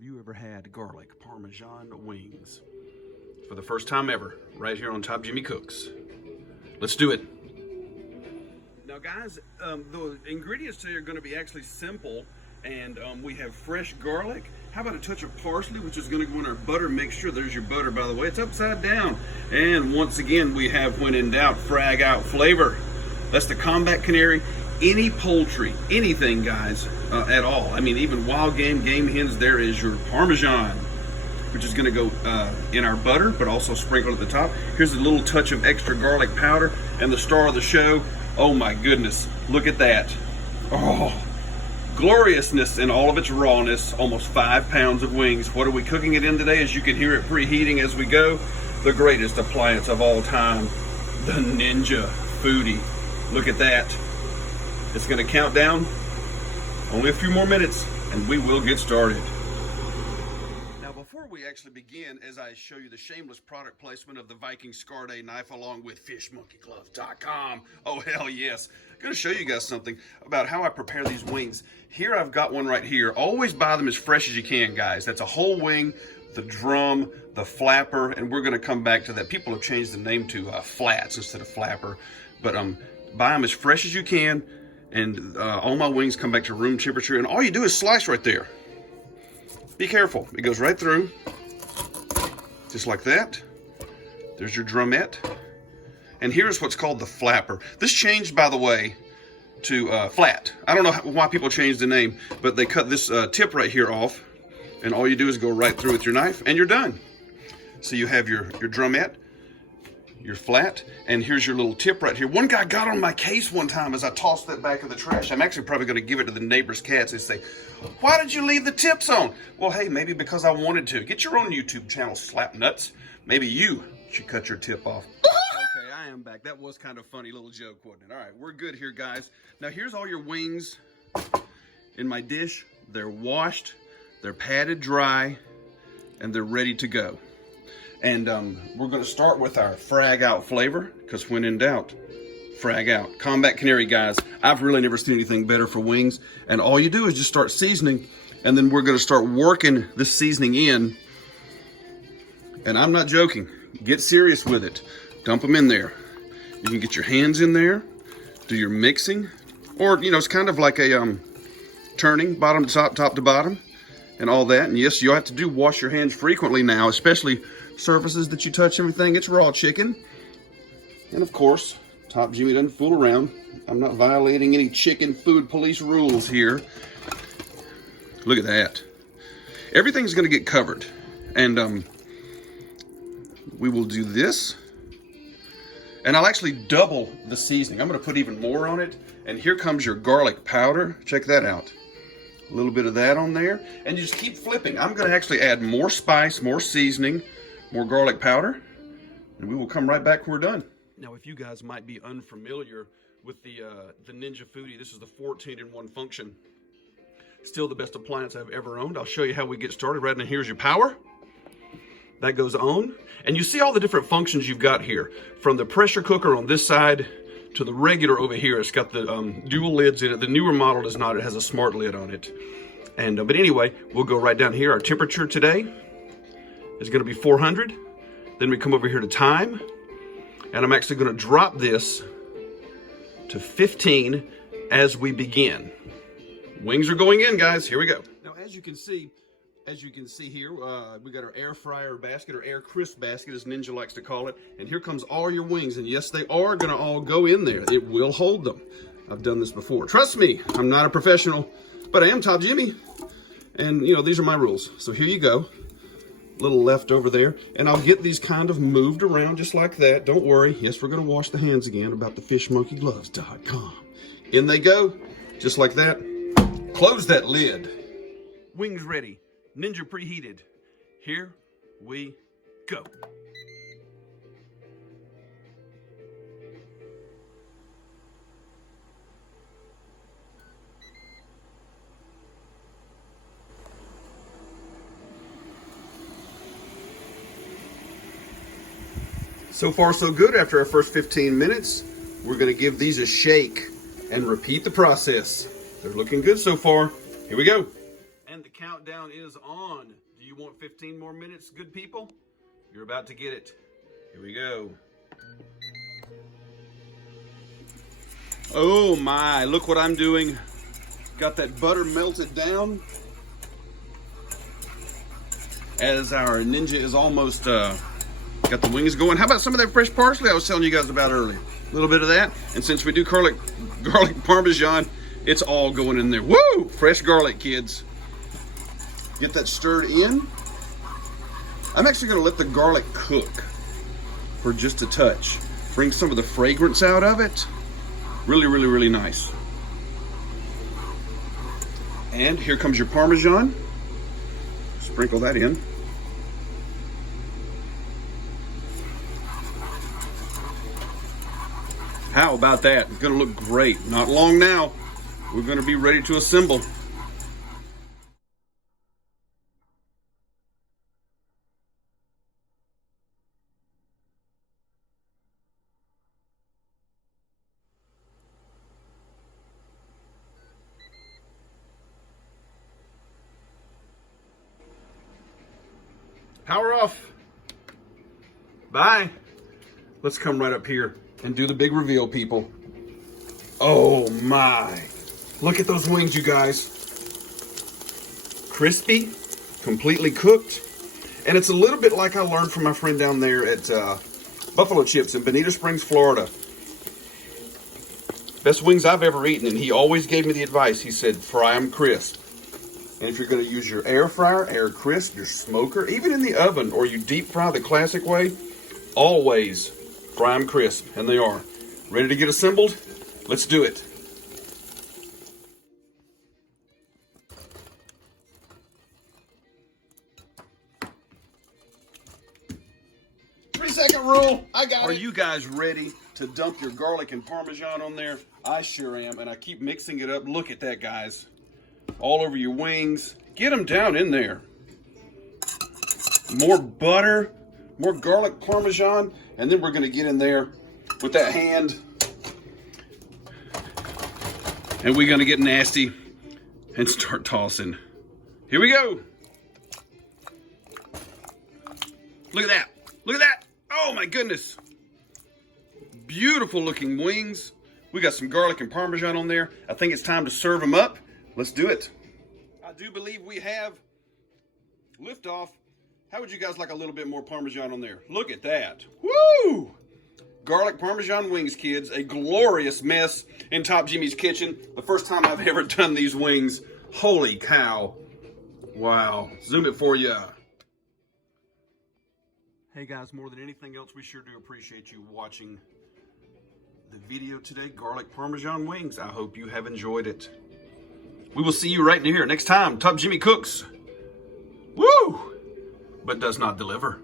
Have you ever had garlic Parmesan wings? For the first time ever, right here on Top Jimmy Cooks. Let's do it. Now guys, the ingredients today are gonna be actually simple, and we have fresh garlic. How about a touch of parsley, which is gonna go in our butter mixture. There's your butter, by the way, it's upside down. And once again, we have, when in doubt, Frag out flavor. That's the combat canary. Any poultry, anything guys, at all. I mean, even wild game, game hens, there is your Parmesan, which is gonna go in our butter, but also sprinkled at the top. Here's a little touch of extra garlic powder, and the star of the show, oh my goodness, look at that. Oh, gloriousness in all of its rawness, almost 5 pounds of wings. What are we cooking it in today? As you can hear it preheating as we go, the greatest appliance of all time, the Ninja Foodi. Look at that. It's gonna count down, only a few more minutes, and we will get started. Now before we actually begin, as I show you the shameless product placement of the Viking Scar Day knife along with fishmonkeygloves.com. Oh hell yes. I'm gonna show you guys something about how I prepare these wings. Here I've got one right here. Always buy them as fresh as you can, guys. That's a whole wing, the drum, the flapper, and we're gonna come back to that. People have changed the name to flats instead of flapper, but buy them as fresh as you can. And all my wings come back to room temperature, and all you do is slice right there. Be careful, it goes right through, just like that. There's your drumette. And here's what's called the flapper. This changed, by the way, to flat. I don't know why people changed the name, but they cut this tip right here off, and all you do is go right through with your knife, and you're done. So you have your drumette, your flat, and here's your little tip right here. One guy got on my case one time as I tossed that back in the trash. I'm actually probably gonna give it to the neighbor's cats and say, why did you leave the tips on? Well, hey, maybe because I wanted to. Get your own YouTube channel, slap nuts. Maybe you should cut your tip off. Okay, I am back. That was kind of funny little joke, wasn't it? All right, we're good here, guys. Now here's all your wings in my dish. They're washed, they're patted dry, and they're ready to go. And we're going to start with our Frag out flavor, because when in doubt, Frag out. Combat Canary, guys. I've really never seen anything better for wings. And all you do is just start seasoning, and then we're going to start working this seasoning in. And I'm not joking. Get serious with it. Dump them in there. You can get your hands in there, do your mixing, or, you know, it's kind of like a turning bottom to top, top to bottom, and all that. And yes, you'll have to wash your hands frequently now, especially surfaces that you touch, everything. It's raw chicken. And of course, Top Jimmy doesn't fool around. I'm not violating any chicken food police rules here. Look at that. Everything's gonna get covered. And we will do this. And I'll actually double the seasoning. I'm gonna put even more on it. And here comes your garlic powder. Check that out. A little bit of that on there. And you just keep flipping. I'm gonna actually add more spice, more seasoning, more garlic powder, and we will come right back when we're done. Now, if you guys might be unfamiliar with the Ninja Foodi, this is the 14-in-1 function. Still the best appliance I've ever owned. I'll show you how we get started. Right now, here's your power. That goes on. And you see all the different functions you've got here. From the pressure cooker on this side to the regular over here. It's got the dual lids in it. The newer model does not. It has a smart lid on it. And but anyway, we'll go right down here. Our temperature today is going to be 400. Then we come over here to time, and I'm actually going to drop this to 15 as we begin. Wings are going in, guys. Here we go. Now, as you can see here, we got our air fryer basket, or air crisp basket, as Ninja likes to call it. And here comes all your wings, and yes, they are going to all go in there. It will hold them. I've done this before. Trust me, I'm not a professional, but I am Top Jimmy, and you know these are my rules. So here you go. Little left over there, and I'll get these kind of moved around just like that. Don't worry. Yes, we're going to wash the hands again, about the fishmonkeygloves.com. In they go, just like that. Close that lid. Wings ready. Ninja preheated. Here we go. So far so good. After our first 15 minutes, we're going to give these a shake and repeat the process. They're looking good so far. Here we go. And the count countdown is on. Do you want 15 more minutes, good people? You're about to get it. Here we go. Oh my, look what I'm doing. Got that butter melted down. As our Ninja is almost got the wings going. How about some of that fresh parsley I was telling you guys about earlier? A little bit of that. And since we do garlic Parmesan, it's all going in there. Woo! Fresh garlic, kids. Get that stirred in. I'm actually going to let the garlic cook for just a touch. Bring some of the fragrance out of it. Really, really, really nice. And here comes your Parmesan. Sprinkle that in. How about that? It's going to look great. Not long now. We're going to be ready to assemble. Power off. Bye. Let's come right up here and do the big reveal, people. Oh my. Look at those wings, you guys. Crispy, completely cooked. And it's a little bit like I learned from my friend down there at Buffalo Chips in Bonita Springs, Florida. Best wings I've ever eaten, and he always gave me the advice. He said, fry them crisp. And if you're going to use your air fryer, air crisp, your smoker, even in the oven, or you deep fry the classic way, always fry them crisp. And they are. Ready to get assembled? Let's do it. Three-second rule. I got it. Are you guys ready to dump your garlic and Parmesan on there? I sure am, and I keep mixing it up. Look at that, guys. All over your wings. Get them down in there. More butter, more garlic Parmesan, and then we're going to get in there with that hand. And we're going to get nasty and start tossing. Here we go. Look at that. Look at that. Oh my goodness. Beautiful looking wings. We got some garlic and Parmesan on there. I think it's time to serve them up. Let's do it. I do believe we have liftoff. How would you guys like a little bit more Parmesan on there? Look at that. Woo! Garlic Parmesan wings, kids. A glorious mess in Top Jimmy's kitchen. The first time I've ever done these wings. Holy cow. Wow. Zoom it for you. Hey guys, more than anything else, we sure do appreciate you watching the video today. Garlic Parmesan wings. I hope you have enjoyed it. We will see you right here next time. Top Jimmy cooks. Woo! But does not deliver.